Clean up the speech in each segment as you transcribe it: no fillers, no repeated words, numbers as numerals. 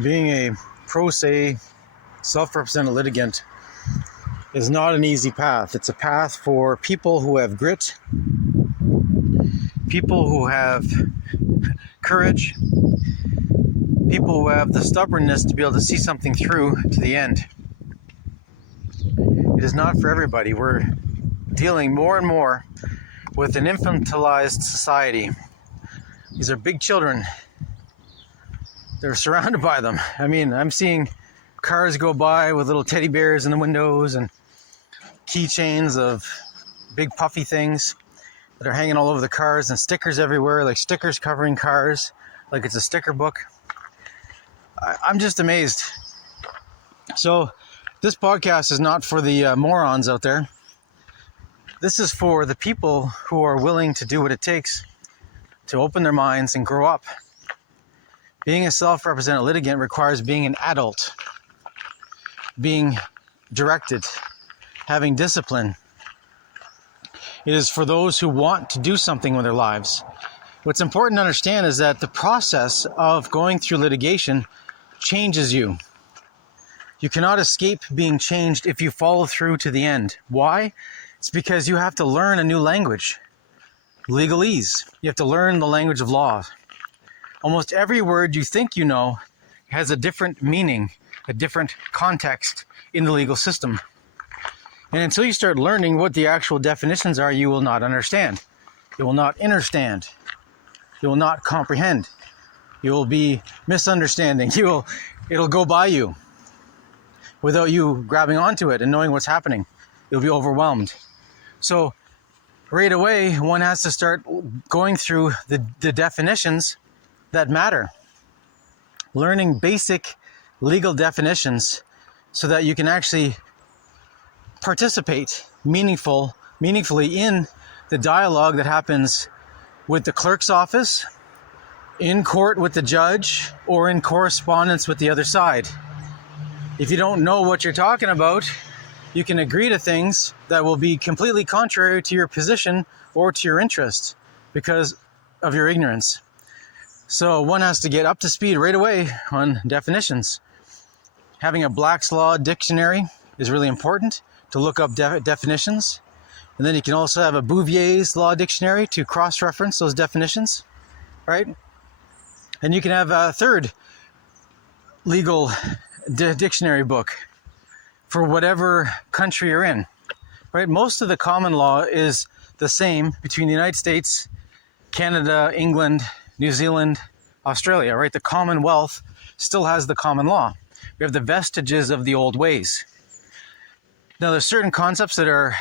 Being a ProSe self-represented litigant is not an easy path. It's a path for people who have grit, people who have courage, people who have the stubbornness to be able to see something through to the end. It is not for everybody. We're dealing more and more with an infantilized society. These are big children. They're surrounded by them. I mean, I'm seeing cars go by with little teddy bears in the windows and keychains of big puffy things that are hanging all over the cars, and stickers everywhere, like stickers covering cars, like it's a sticker book. I'm just amazed. So this podcast is not for the morons out there. This is for the people who are willing to do what it takes to open their minds and grow up. Being a self-represented litigant requires being an adult, being directed, having discipline. It is for those who want to do something with their lives. What's important to understand is that the process of going through litigation changes you. You cannot escape being changed if you follow through to the end. Why? It's because you have to learn a new language. Legalese. You have to learn the language of law. Almost every word you think you know has a different meaning, a different context in the legal system. And until you start learning what the actual definitions are, you will not understand. You will not understand. You will not comprehend. You will be misunderstanding. It'll go by you without you grabbing onto it and knowing what's happening. You'll be overwhelmed. So right away, one has to start going through the definitions that matter. Learning basic legal definitions so that you can actually participate meaningfully in the dialogue that happens with the clerk's office, in court with the judge, or in correspondence with the other side. If you don't know what you're talking about, you can agree to things that will be completely contrary to your position or to your interest because of your ignorance. So one has to get up to speed right away on definitions. Having a Black's Law dictionary is really important to look up definitions. And then you can also have a Bouvier's Law Dictionary to cross-reference those definitions, right? And you can have a third legal dictionary book for whatever country you're in, right? Most of the common law is the same between the United States, Canada, England, New Zealand, Australia, right? The Commonwealth still has the common law. We have the vestiges of the old ways. Now, there's certain concepts that are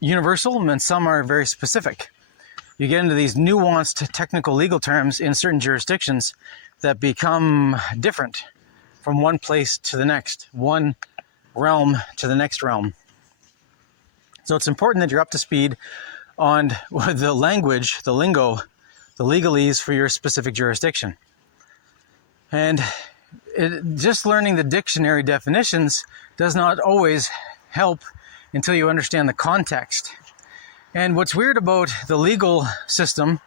universal and some are very specific. You get into these nuanced technical legal terms in certain jurisdictions that become different from one place to the next, one realm to the next realm. So it's important that you're up to speed on the language, the lingo, the legalese for your specific jurisdiction. And just learning the dictionary definitions does not always help until you understand the context. And what's weird about the legal system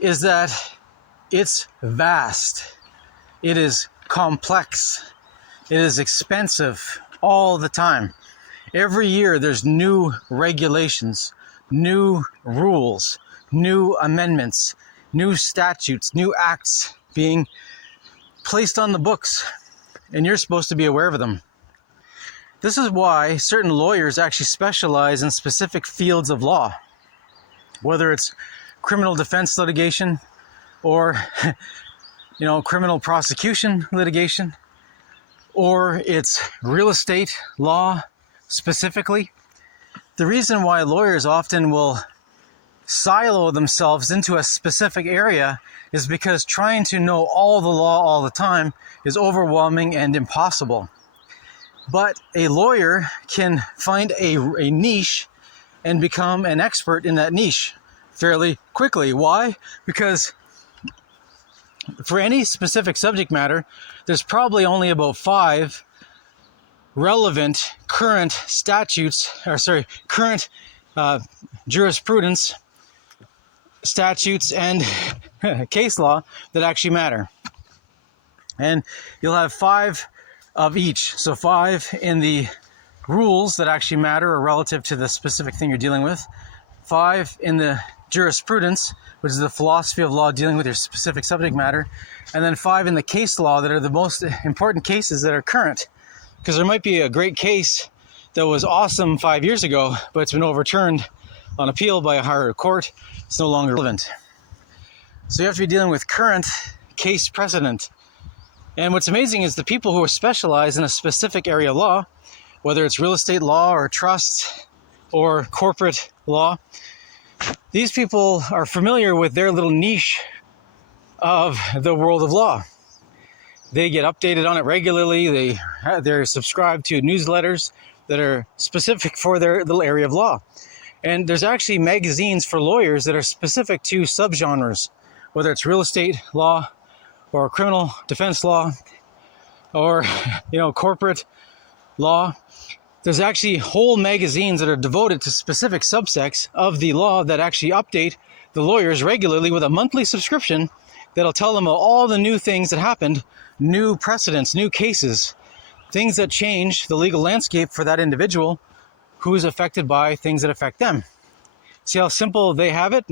is that it's vast. It is complex. It is expensive all the time. Every year there's new regulations, new rules, new amendments, new statutes, new acts being placed on the books, and you're supposed to be aware of them. This is why certain lawyers actually specialize in specific fields of law, whether it's criminal defense litigation or criminal prosecution litigation, or it's real estate law specifically. The reason why lawyers often will silo themselves into a specific area is because trying to know all the law all the time is overwhelming and impossible. But a lawyer can find a niche and become an expert in that niche fairly quickly. Why? Because for any specific subject matter, there's probably only about 5 relevant current jurisprudence, statutes, and case law that actually matter. And you'll have 5 of each. So 5 in the rules that actually matter or relative to the specific thing you're dealing with. 5 in the jurisprudence, which is the philosophy of law dealing with your specific subject matter. And then 5 in the case law that are the most important cases that are current. Because there might be a great case that was awesome 5 years ago, but it's been overturned on appeal by a higher court. It's no longer relevant. So you have to be dealing with current case precedent. And what's amazing is the people who are specialized in a specific area of law, whether it's real estate law or trust or corporate law, these people are familiar with their little niche of the world of law. They get updated on it regularly. They're subscribed to newsletters that are specific for their little area of law. And there's actually magazines for lawyers that are specific to subgenres, whether it's real estate law or criminal defense law or, corporate law. There's actually whole magazines that are devoted to specific subsects of the law that actually update the lawyers regularly with a monthly subscription that'll tell them all the new things that happened, new precedents, new cases, things that change the legal landscape for that individual who's affected by things that affect them. See how simple they have it?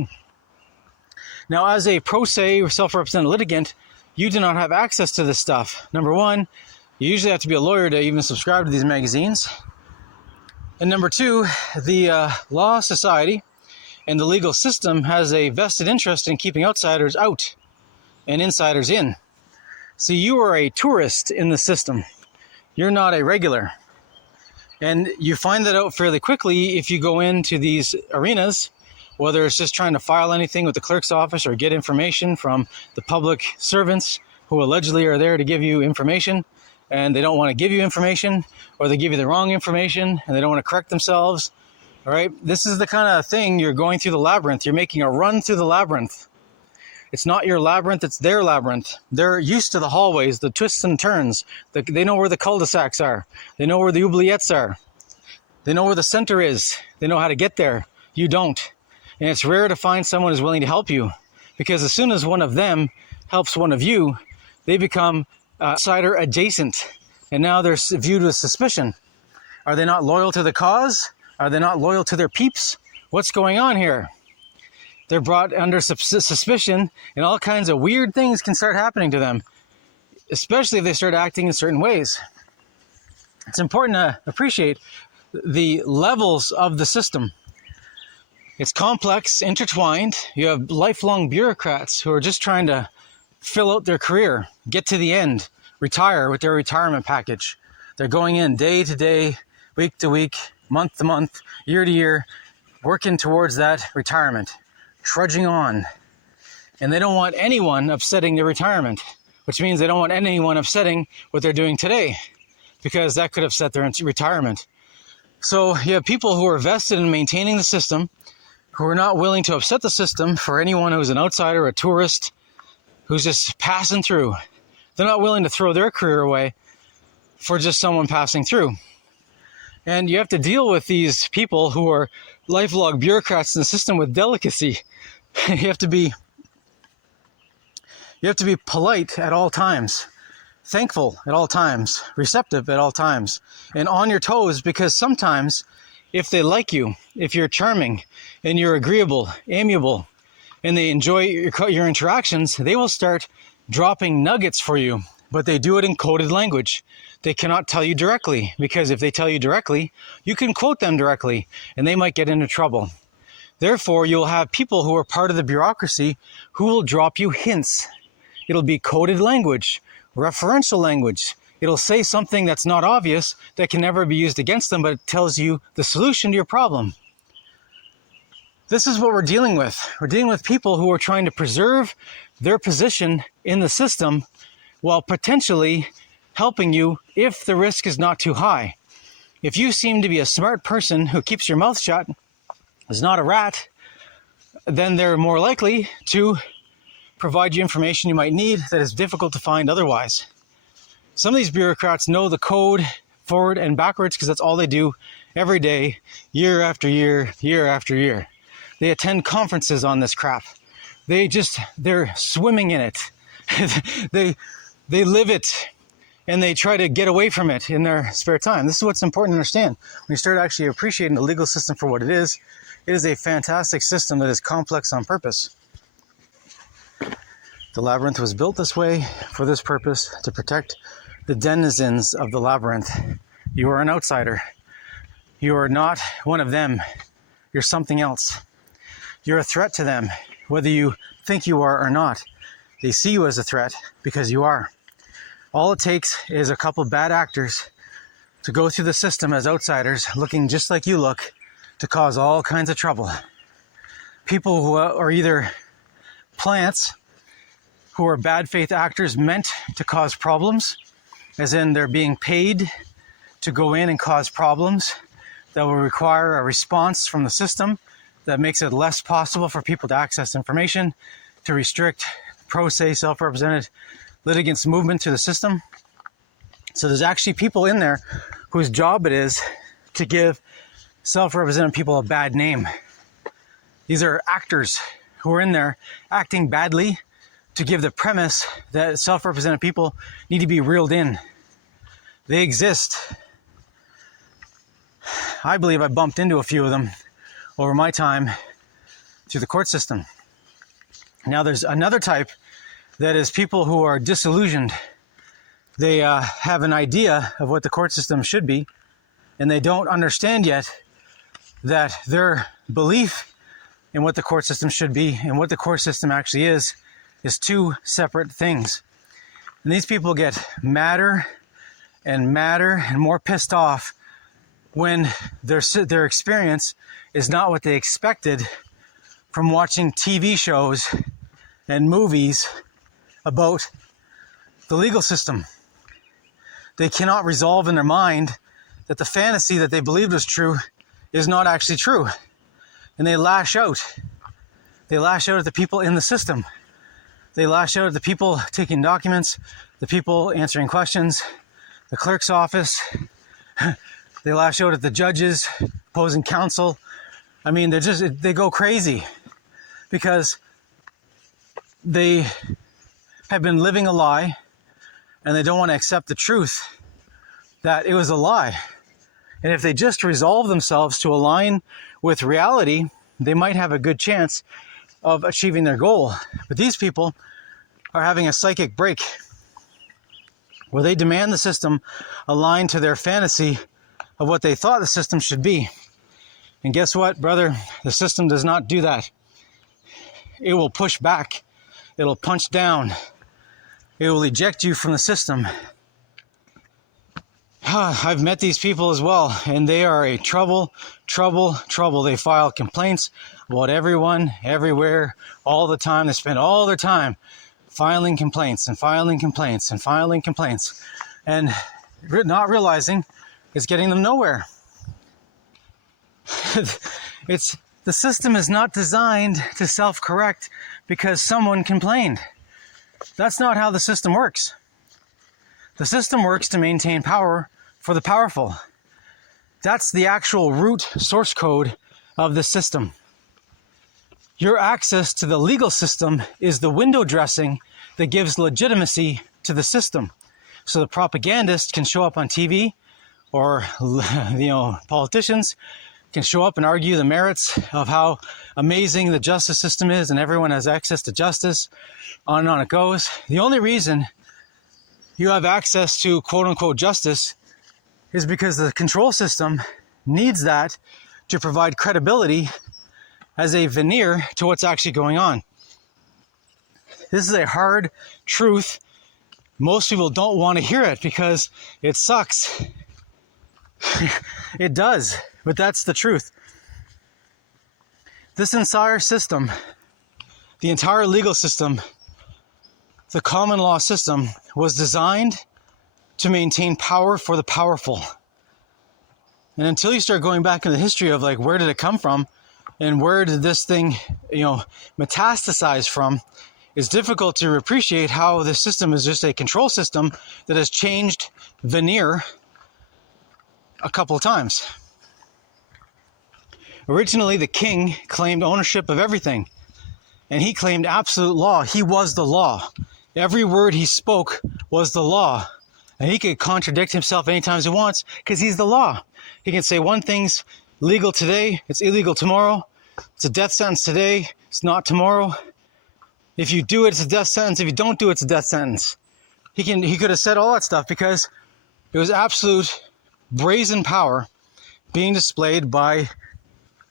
Now, as a ProSe or self-represented litigant, you do not have access to this stuff. Number one, you usually have to be a lawyer to even subscribe to these magazines. And number two, the law society and the legal system has a vested interest in keeping outsiders out and insiders in. See, you are a tourist in the system. You're not a regular. And you find that out fairly quickly if you go into these arenas, whether it's just trying to file anything with the clerk's office or get information from the public servants who allegedly are there to give you information, and they don't want to give you information, or they give you the wrong information and they don't want to correct themselves. All right, this is the kind of thing, you're going through the labyrinth. You're making a run through the labyrinth. It's not your labyrinth, it's their labyrinth. They're used to the hallways, the twists and turns. They know where the cul-de-sacs are. They know where the oubliettes are. They know where the center is. They know how to get there. You don't. And it's rare to find someone who's willing to help you, because as soon as one of them helps one of you, they become outsider adjacent. And now they're viewed with suspicion. Are they not loyal to the cause? Are they not loyal to their peeps? What's going on here? They're brought under suspicion, and all kinds of weird things can start happening to them, especially if they start acting in certain ways. It's important to appreciate the levels of the system. It's complex, intertwined. You have lifelong bureaucrats who are just trying to fill out their career, get to the end, retire with their retirement package. They're going in day to day, week to week, month to month, year to year, working towards that retirement, trudging on. And they don't want anyone upsetting their retirement, which means they don't want anyone upsetting what they're doing today, because that could upset their retirement. So you have people who are vested in maintaining the system, who are not willing to upset the system for anyone who's an outsider, a tourist, who's just passing through. They're not willing to throw their career away for just someone passing through. And you have to deal with these people who are lifelong bureaucrats in the system with delicacy. You have to be polite at all times, thankful at all times, receptive at all times, and on your toes, because sometimes if they like you, if you're charming and you're agreeable, amiable, and they enjoy your interactions, they will start dropping nuggets for you, but they do it in coded language. They cannot tell you directly, because if they tell you directly, you can quote them directly, and they might get into trouble. Therefore, you'll have people who are part of the bureaucracy who will drop you hints. It'll be coded language, referential language. It'll say something that's not obvious, that can never be used against them, but it tells you the solution to your problem. This is what we're dealing with. We're dealing with people who are trying to preserve their position in the system while potentially helping you if the risk is not too high. If you seem to be a smart person who keeps your mouth shut, is not a rat, then they're more likely to provide you information you might need that is difficult to find otherwise. Some of these bureaucrats know the code forward and backwards because that's all they do every day, year after year, year after year. They attend conferences on this crap. They're swimming in it. they live it and they try to get away from it in their spare time. This is what's important to understand. When you start actually appreciating the legal system for what it is a fantastic system that is complex on purpose. The labyrinth was built this way for this purpose, to protect the denizens of the labyrinth. You are an outsider. You are not one of them. You're something else. You're a threat to them, whether you think you are or not. They see you as a threat because you are. All it takes is a couple bad actors to go through the system as outsiders, looking just like you look, to cause all kinds of trouble. People who are either plants, who are bad faith actors meant to cause problems, as in they're being paid to go in and cause problems that will require a response from the system that makes it less possible for people to access information, to restrict ProSe, self-represented litigants' movement to the system. So there's actually people in there whose job it is to give self-represented people a bad name. These are actors who are in there acting badly to give the premise that self-represented people need to be reeled in. They exist. I believe I bumped into a few of them over my time through the court system. Now there's another type that is people who are disillusioned. They have an idea of what the court system should be, and they don't understand yet that their belief in what the court system should be and what the court system actually is two separate things. And these people get madder and more pissed off when their experience is not what they expected from watching TV shows and movies about the legal system. They cannot resolve in their mind that the fantasy that they believed was true is not actually true. And they lash out. They lash out at the people in the system. They lash out at the people taking documents, the people answering questions, the clerk's office. They lash out at the judges, opposing counsel. I mean, they go crazy because they have been living a lie and they don't want to accept the truth that it was a lie. And if they just resolve themselves to align with reality, they might have a good chance of achieving their goal. But these people are having a psychic break where they demand the system align to their fantasy of what they thought the system should be. And guess what, brother? The system does not do that. It will push back. It'll punch down. It will eject you from the system. I've met these people as well, and they are a trouble. They file complaints about everyone, everywhere, all the time. They spend all their time filing complaints and filing complaints and filing complaints, and not realizing it's getting them nowhere. The system is not designed to self-correct because someone complained. That's not how the system works. The system works to maintain power for the powerful. That's the actual root source code of the system. Your access to the legal system is the window dressing that gives legitimacy to the system. So the propagandist can show up on TV, or politicians can show up and argue the merits of how amazing the justice system is and everyone has access to justice. On and on it goes. The only reason you have access to quote-unquote justice is because the control system needs that to provide credibility as a veneer to what's actually going on. This is a hard truth. Most people don't want to hear it because it sucks. It does, but that's the truth. This entire system, the entire legal system, the common law system, was designed to maintain power for the powerful. And until you start going back in the history of where did it come from and where did this thing, metastasize from, it's difficult to appreciate how this system is just a control system that has changed veneer a couple of times. Originally, the king claimed ownership of everything, and he claimed absolute law. He was the law. Every word he spoke was the law. And he could contradict himself anytime he wants because he's the law. He can say one thing's legal today, it's illegal tomorrow. It's a death sentence today, it's not tomorrow. If you do it, it's a death sentence. If you don't do it, it's a death sentence. He could have said all that stuff because it was absolute brazen power being displayed by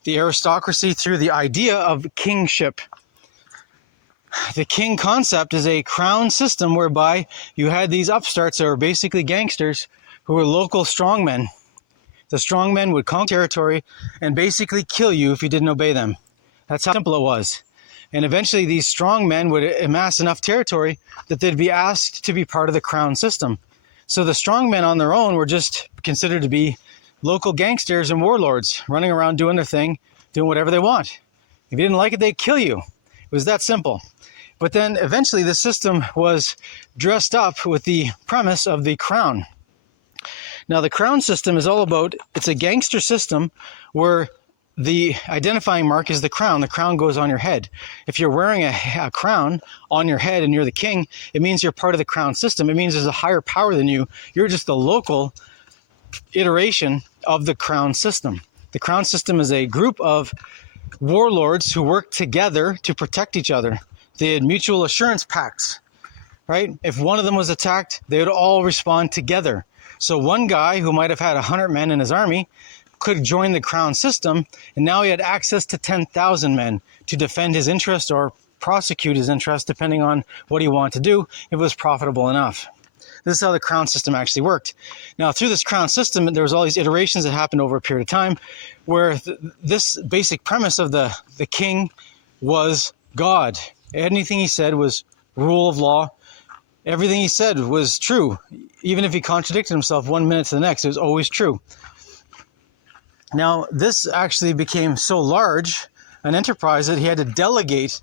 the aristocracy through the idea of kingship. The king concept is a crown system whereby you had these upstarts that were basically gangsters who were local strongmen. The strongmen would conquer territory and basically kill you if you didn't obey them. That's how simple it was. And eventually these strongmen would amass enough territory that they'd be asked to be part of the crown system. So the strongmen on their own were just considered to be local gangsters and warlords running around doing their thing, doing whatever they want. If you didn't like it, they'd kill you. It was that simple. But then eventually the system was dressed up with the premise of the crown. Now the crown system is all about, it's a gangster system where the identifying mark is the crown. The crown goes on your head. If you're wearing a crown on your head and you're the king, it means you're part of the crown system. It means there's a higher power than you. You're just the local iteration of the crown system. The crown system is a group of warlords who work together to protect each other. They had mutual assurance pacts, right? If one of them was attacked, they would all respond together. So one guy who might have had 100 men in his army could join the crown system, and now he had access to 10,000 men to defend his interest or prosecute his interest, depending on what he wanted to do, if it was profitable enough. This is how the crown system actually worked. Now, through this crown system, there was all these iterations that happened over a period of time where this basic premise of the king was God. Anything he said was rule of law. Everything he said was true. Even if he contradicted himself 1 minute to the next, it was always true. Now, this actually became so large an enterprise that he had to delegate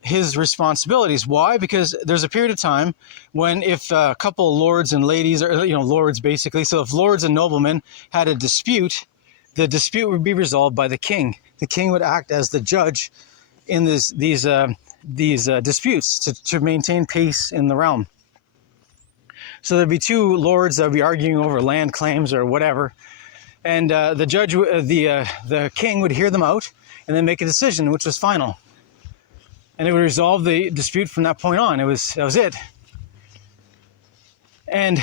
his responsibilities. Why? Because there's a period of time when if a couple of lords and ladies, or lords basically, so if lords and noblemen had a dispute, the dispute would be resolved by the king. The king would act as the judge in these disputes to maintain peace in the realm. So there'd be two lords that would be arguing over land claims or whatever, and the judge, the king, would hear them out and then make a decision, which was final. And it would resolve the dispute from that point on. That was it. And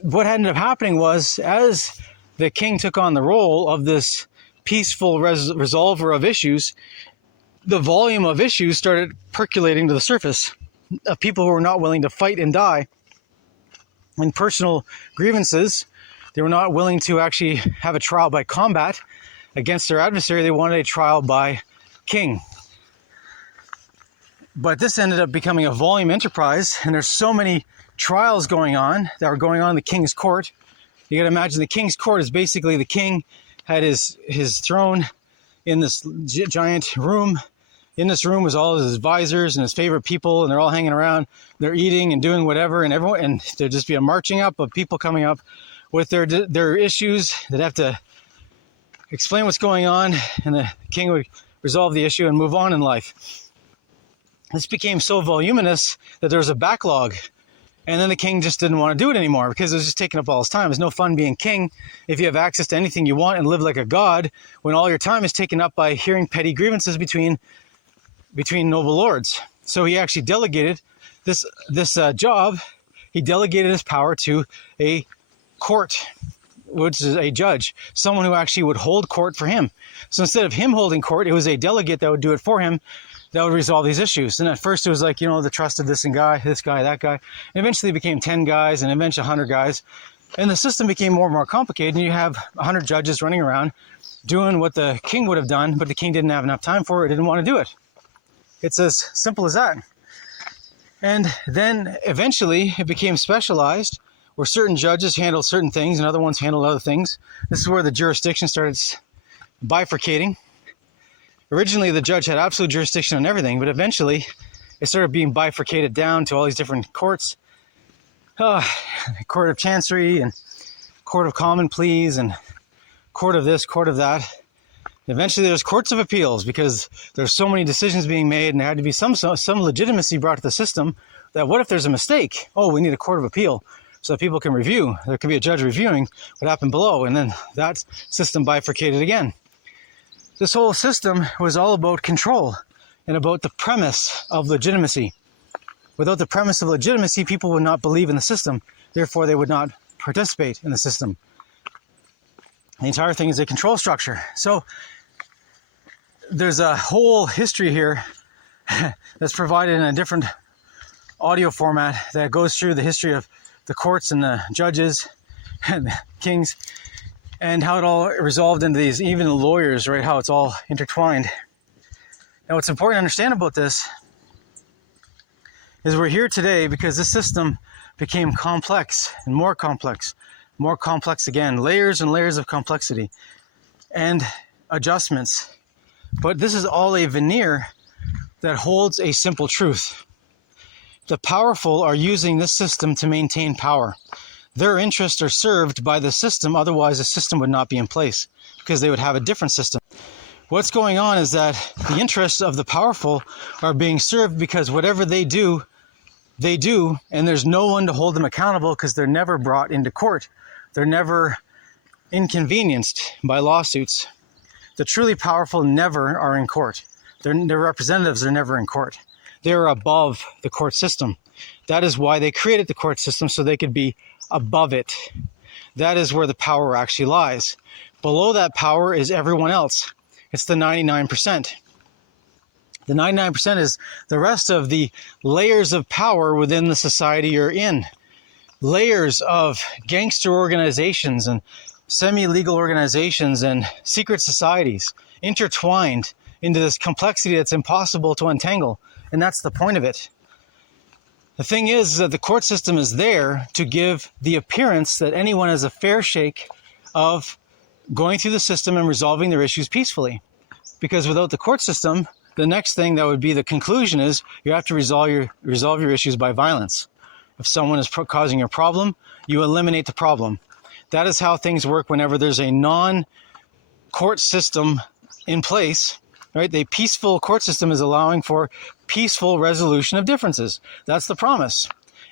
what ended up happening was, as the king took on the role of this peaceful resolver of issues, the volume of issues started percolating to the surface of people who were not willing to fight and die in personal grievances. They were not willing to actually have a trial by combat against their adversary. They wanted a trial by king. But this ended up becoming a volume enterprise, and there's so many trials going on that were going on in the king's court. You got to imagine the king's court is basically the king had his throne in this giant room. In this room was all his advisors and his favorite people, and they're all hanging around. They're eating and doing whatever, and there'd just be a marching up of people coming up with their issues. They'd have to explain what's going on, and the king would resolve the issue and move on in life. This became so voluminous that there was a backlog, and then the king just didn't want to do it anymore because it was just taking up all his time. It's no fun being king if you have access to anything you want and live like a god when all your time is taken up by hearing petty grievances between noble lords. So he actually delegated this job. He delegated his power to a court, which is a judge, someone who actually would hold court for him. So instead of him holding court, it was a delegate that would do it for him that would resolve these issues. And at first it was like, the trust of this guy, that guy. And eventually it became 10 guys and eventually 100 guys. And the system became more and more complicated. And you have 100 judges running around doing what the king would have done, but the king didn't have enough time for it, didn't want to do it. It's as simple as that. And then eventually it became specialized, where certain judges handled certain things and other ones handled other things. This is where the jurisdiction started bifurcating. Originally, the judge had absolute jurisdiction on everything, but eventually it started being bifurcated down to all these different courts. Court of Chancery and Court of Common Pleas and Court of this, Court of that. Eventually there's courts of appeals because there's so many decisions being made, and there had to be some legitimacy brought to the system that what if there's a mistake? Oh, we need a court of appeal so that people can review. There could be a judge reviewing what happened below, and then that system bifurcated again. This whole system was all about control and about the premise of legitimacy. Without the premise of legitimacy, people would not believe in the system. Therefore, they would not participate in the system. The entire thing is a control structure. So there's a whole history here that's provided in a different audio format that goes through the history of the courts and the judges and the kings and how it all resolved into these, even the lawyers, right? How it's all intertwined. Now, what's important to understand about this is we're here today because this system became complex and more complex again, layers and layers of complexity and adjustments. But this is all a veneer that holds a simple truth. The powerful are using this system to maintain power. Their interests are served by the system, otherwise the system would not be in place because they would have a different system. What's going on is that the interests of the powerful are being served because whatever they do, and there's no one to hold them accountable because they're never brought into court. They're never inconvenienced by lawsuits. The truly powerful never are in court. Their representatives are never in court. They're above the court system. That is why they created the court system, so they could be above it. That is where the power actually lies. Below that power is everyone else. It's the 99%. The 99% is the rest of the layers of power within the society you're in. Layers of gangster organizations and semi-legal organizations and secret societies intertwined into this complexity that's impossible to untangle. And that's the point of it. The thing is that the court system is there to give the appearance that anyone has a fair shake of going through the system and resolving their issues peacefully. Because without the court system, the next thing that would be the conclusion is you have to resolve your issues by violence. If someone is causing a problem, you eliminate the problem. That is how things work whenever there's a non-court system in place, right? The peaceful court system is allowing for peaceful resolution of differences. That's the promise.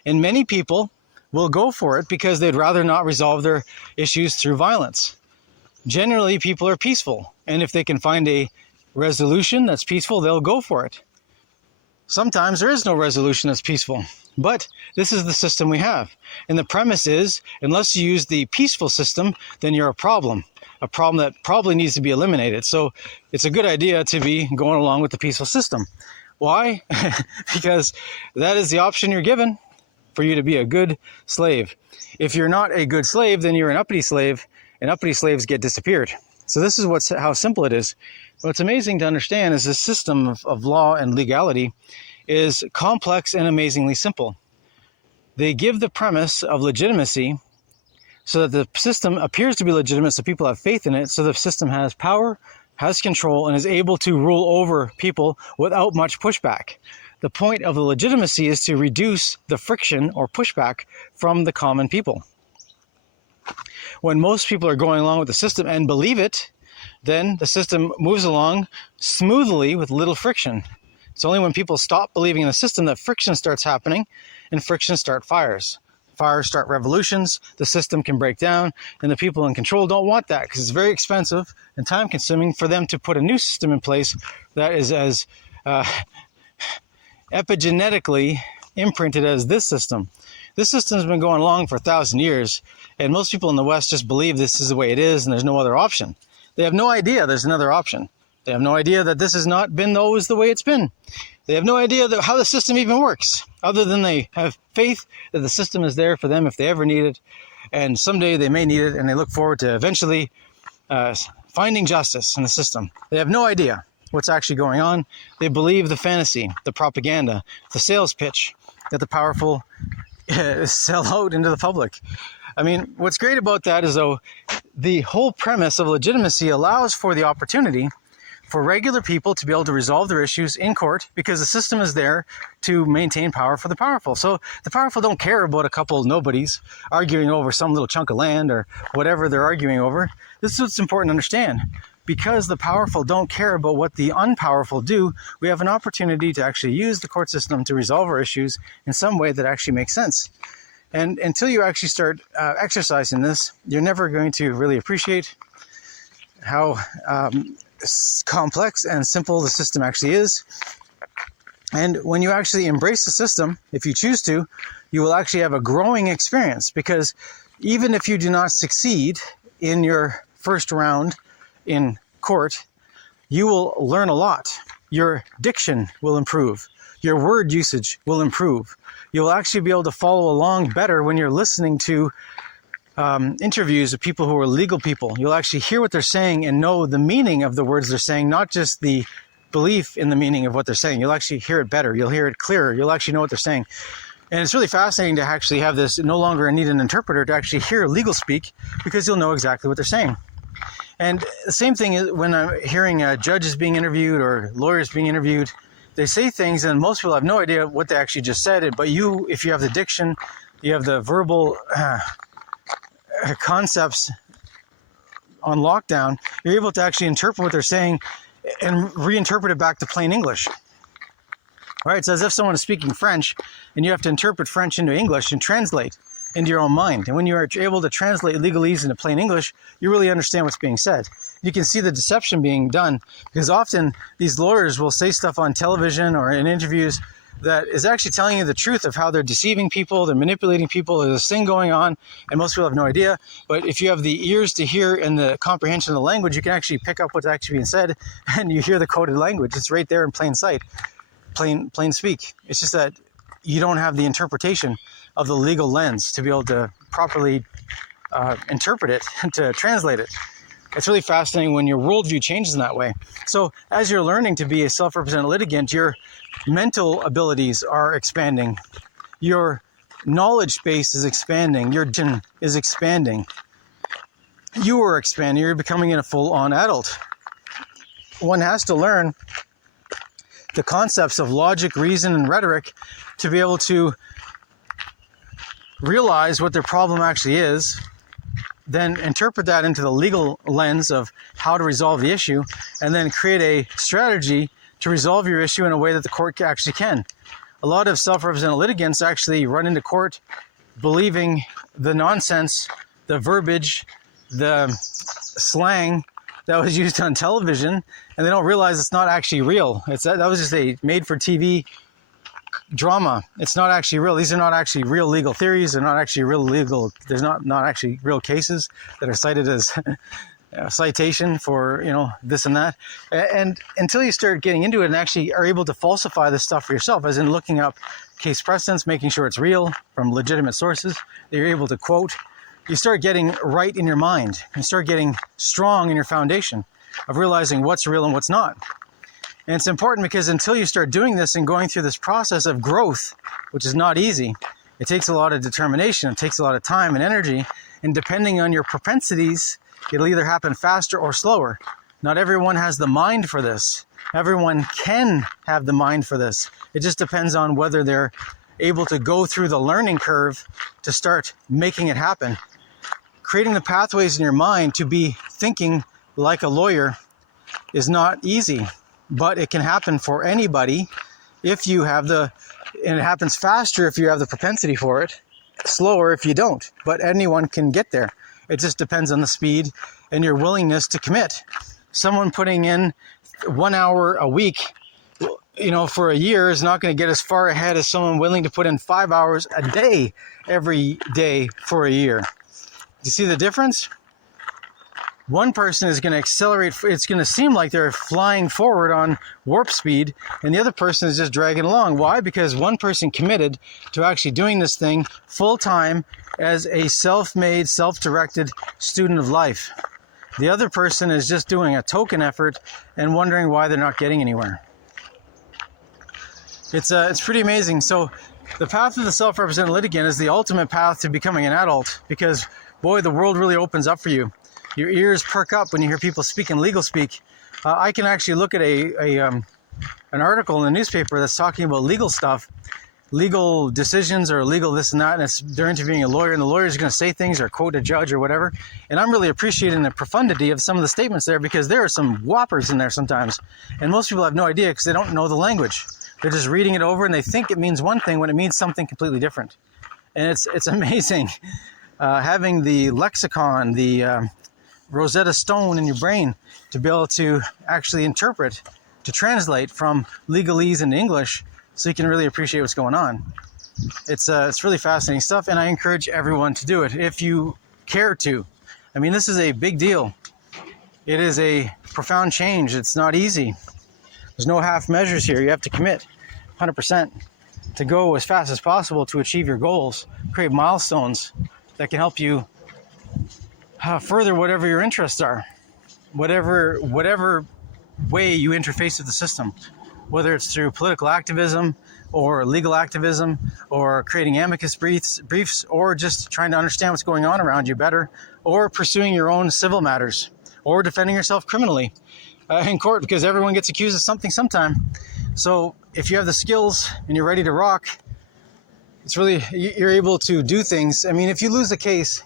And many people will go for it because they'd rather not resolve their issues through violence. Generally, people are peaceful. And if they can find a resolution that's peaceful, they'll go for it. Sometimes there is no resolution that's peaceful. But this is the system we have. And the premise is, unless you use the peaceful system, then you're a problem that probably needs to be eliminated. So it's a good idea to be going along with the peaceful system. Why? Because that is the option you're given for you to be a good slave. If you're not a good slave, then you're an uppity slave, and uppity slaves get disappeared. So this is how simple it is. What's amazing to understand is this system of law and legality is complex and amazingly simple. They give the premise of legitimacy so that the system appears to be legitimate, so people have faith in it, so the system has power, has control, and is able to rule over people without much pushback. The point of the legitimacy is to reduce the friction or pushback from the common people. When most people are going along with the system and believe it, then the system moves along smoothly with little friction. It's only when people stop believing in the system that friction starts happening, and friction start fires. Fires start revolutions, the system can break down, and the people in control don't want that because it's very expensive and time consuming for them to put a new system in place that is as epigenetically imprinted as this system. This system has been going along for 1,000 years, and most people in the West just believe this is the way it is and there's no other option. They have no idea there's another option. They have no idea that this has not been always the way it's been. They have no idea how the system even works, other than they have faith that the system is there for them if they ever need it, and someday they may need it, and they look forward to eventually finding justice in the system. They have no idea what's actually going on. They believe the fantasy, the propaganda, the sales pitch that the powerful sell out into the public. I mean, what's great about that is, though, the whole premise of legitimacy allows for the opportunity for regular people to be able to resolve their issues in court because the system is there to maintain power for the powerful. So the powerful don't care about a couple of nobodies arguing over some little chunk of land or whatever they're arguing over. This is what's important to understand. because the powerful don't care about what the unpowerful do, we have an opportunity to actually use the court system to resolve our issues in some way that actually makes sense. And until you actually start exercising this, you're never going to really appreciate how complex and simple the system actually is. And when you actually embrace the system, if you choose to, you will actually have a growing experience, because even if you do not succeed in your first round in court, you will learn a lot. Your diction will improve. Your word usage will improve. You'll actually be able to follow along better when you're listening to interviews of people who are legal people. You'll actually hear what they're saying and know the meaning of the words they're saying, not just the belief in the meaning of what they're saying. You'll actually hear it better. You'll hear it clearer. You'll actually know what they're saying. And it's really fascinating to actually have this, no longer need an interpreter to actually hear legal speak, because you'll know exactly what they're saying. And the same thing is when I'm hearing judges being interviewed or lawyers being interviewed. They say things and most people have no idea what they actually just said. But you, if you have the diction, you have the verbal concepts on lockdown, you're able to actually interpret what they're saying and reinterpret it back to plain English. Right? It's as if someone is speaking French and you have to interpret French into English and translate into your own mind. And when you are able to translate legalese into plain English, you really understand what's being said. You can see the deception being done, because often these lawyers will say stuff on television or in interviews that is actually telling you the truth of how they're deceiving people, they're manipulating people, there's this thing going on, and most people have no idea. But if you have the ears to hear and the comprehension of the language, you can actually pick up what's actually being said, and you hear the coded language. It's right there in plain sight, plain speak. It's just that you don't have the interpretation of the legal lens to be able to properly interpret it and to translate it. It's really fascinating when your worldview changes in that way. So as you're learning to be a self-represented litigant, your mental abilities are expanding. Your knowledge base is expanding. Your vision is expanding. You are expanding. You're becoming a full-on adult. One has to learn the concepts of logic, reason, and rhetoric to be able to realize what their problem actually is, then interpret that into the legal lens of how to resolve the issue, and then create a strategy to resolve your issue in a way that the court actually can. A lot of self-represented litigants actually run into court believing the nonsense, the verbiage, the slang that was used on television, and they don't realize it's not actually real. That was just a made-for-TV drama. It's not actually real. These are not actually real legal theories. They're not actually real legal. There's not actually real cases that are cited as a citation for, this and that. And until you start getting into it and actually are able to falsify this stuff for yourself, as in looking up case precedents, making sure it's real from legitimate sources that you're able to quote, you start getting right in your mind. You start getting strong in your foundation of realizing what's real and what's not. And it's important because until you start doing this and going through this process of growth, which is not easy, it takes a lot of determination, it takes a lot of time and energy, and depending on your propensities, it'll either happen faster or slower. Not everyone has the mind for this. Everyone can have the mind for this. It just depends on whether they're able to go through the learning curve to start making it happen. Creating the pathways in your mind to be thinking like a lawyer is not easy. But it can happen for anybody if you have and it happens faster if you have the propensity for it, slower if you don't. But anyone can get there. It just depends on the speed and your willingness to commit. Someone putting in 1 hour a week, for a year is not going to get as far ahead as someone willing to put in 5 hours a day every day for a year. Do you see the difference? One person is going to accelerate. It's going to seem like they're flying forward on warp speed, and the other person is just dragging along. Why? Because one person committed to actually doing this thing full time as a self-made, self-directed student of life. The other person is just doing a token effort and wondering why they're not getting anywhere. It's pretty amazing. So the path of the self-represented litigant is the ultimate path to becoming an adult, because boy, the world really opens up for you. Your ears perk up when you hear people speaking legal speak. I can actually look at an article in the newspaper that's talking about legal stuff, legal decisions or legal this and that, and they're interviewing a lawyer, and the lawyer is going to say things or quote a judge or whatever. And I'm really appreciating the profundity of some of the statements there, because there are some whoppers in there sometimes. And most people have no idea because they don't know the language. They're just reading it over and they think it means one thing when it means something completely different. And it's amazing having the lexicon, the Rosetta Stone in your brain to be able to actually interpret, to translate from legalese into English, so you can really appreciate what's going on. It's really fascinating stuff, and I encourage everyone to do it if you care to. I mean, this is a big deal. It is a profound change. It's not easy. There's no half measures here. You have to commit 100% to go as fast as possible to achieve your goals, create milestones that can help you further whatever your interests are, whatever way you interface with the system, whether it's through political activism or legal activism or creating amicus briefs or just trying to understand what's going on around you better, or pursuing your own civil matters, or defending yourself criminally in court, because everyone gets accused of something sometime. So if you have the skills and you're ready to rock, it's really, you're able to do things. I mean, if you lose a case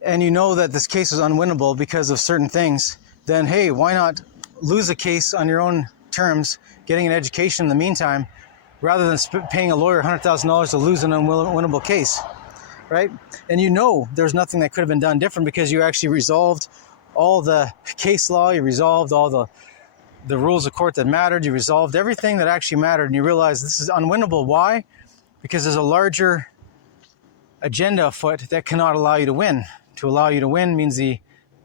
and you know that this case is unwinnable because of certain things, then hey, why not lose a case on your own terms, getting an education in the meantime, rather than paying a lawyer $100,000 to lose an unwinnable case, right? And you know there's nothing that could have been done different because you actually resolved all the case law, you resolved all the rules of court that mattered, you resolved everything that actually mattered, and you realize this is unwinnable. Why? Because there's a larger agenda afoot that cannot allow you to win. To allow you to win means the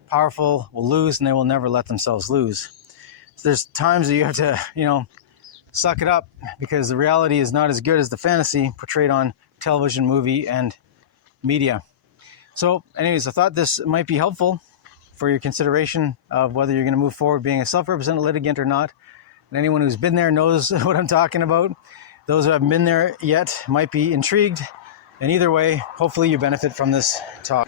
powerful will lose, and they will never let themselves lose. So there's times that you have to, suck it up, because the reality is not as good as the fantasy portrayed on television, movie, and media. So anyways, I thought this might be helpful for your consideration of whether you're going to move forward being a self-represented litigant or not. And anyone who's been there knows what I'm talking about. Those who haven't been there yet might be intrigued. And either way, hopefully you benefit from this talk.